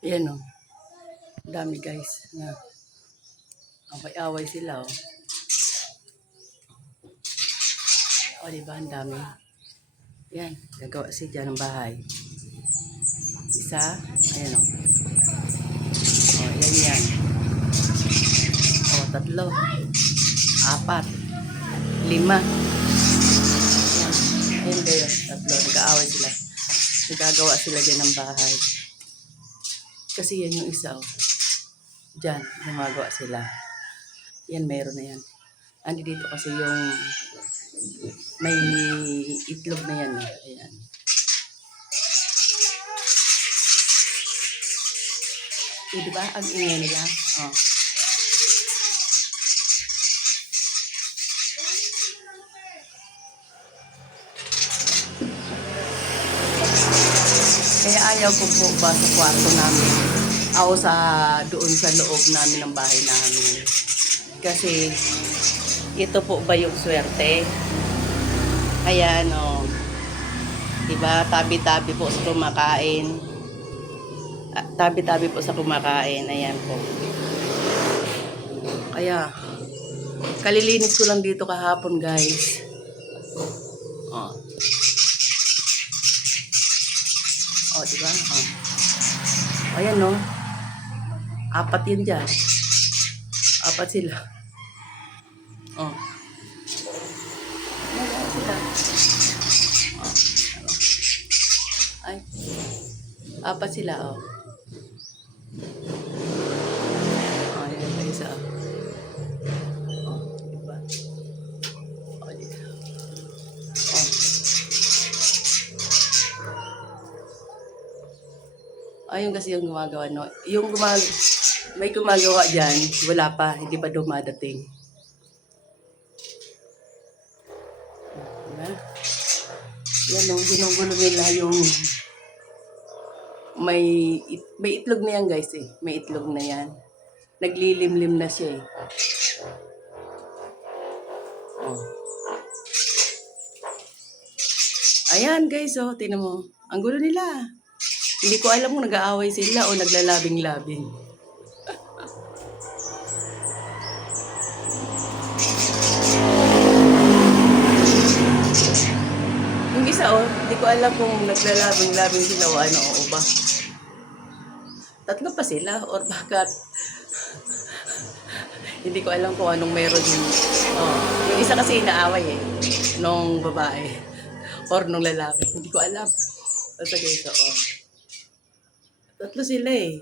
Ayan o. Dami guys. Na. Away-away sila o. O diba, ang dami. Yan, gagawa siya ng bahay. Isa, ayan o. O, yan. O, tatlo. Apat. 5. Ayan, ayun kayo. Tatlo, nag-aaway sila. Nagagawa sila dyan ng bahay. Kasi yan yung isa o. Diyan, gumagawa sila. Yan, meron na yan. Andi dito kasi yung may itlog na yan. Ayan. Eh, diba? Ang ingay nila. Oh. Kaya ayaw ko po ba sa kwarto namin. Ako doon sa loob namin ng bahay namin. Kasi ito po ba yung swerte? Ayan o. Diba? Tabi-tabi po sa kumakain. Tabi-tabi po sa kumakain. Ayan po. Kaya, kalilinis ko lang dito kahapon guys. Oh. Oh, diba? Oh. Ayan no. 4 yun dyan. 4 sila. Oh. Ayan sila. Oh. Ay. 4 sila, oh. Oh, ayan pa isa. Oh, diba? Oh, diba? Oh. Ayun kasi yung gumagawa, no? May gumagawa dyan, wala pa, hindi pa dumadating. Diba? Yan o, ginugulo nila yung may itlog na yan guys eh. May itlog na yan. Naglilimlim na siya eh. Oh. Ayan guys oh, tinan mo. Ang gulo nila. Hindi ko alam kung nag-aaway sila o naglalabing-labing. Yung isa oh, hindi ko alam kung naglalabing-labing sila o ano o ba. Tatlo pa sila or bakit? Hindi ko alam kung anong meron din. Oh, yung isa kasi inaaway eh. Nung babae. Or nung lalaki. Hindi ko alam. Basta guys, oh. Tatlo sila eh.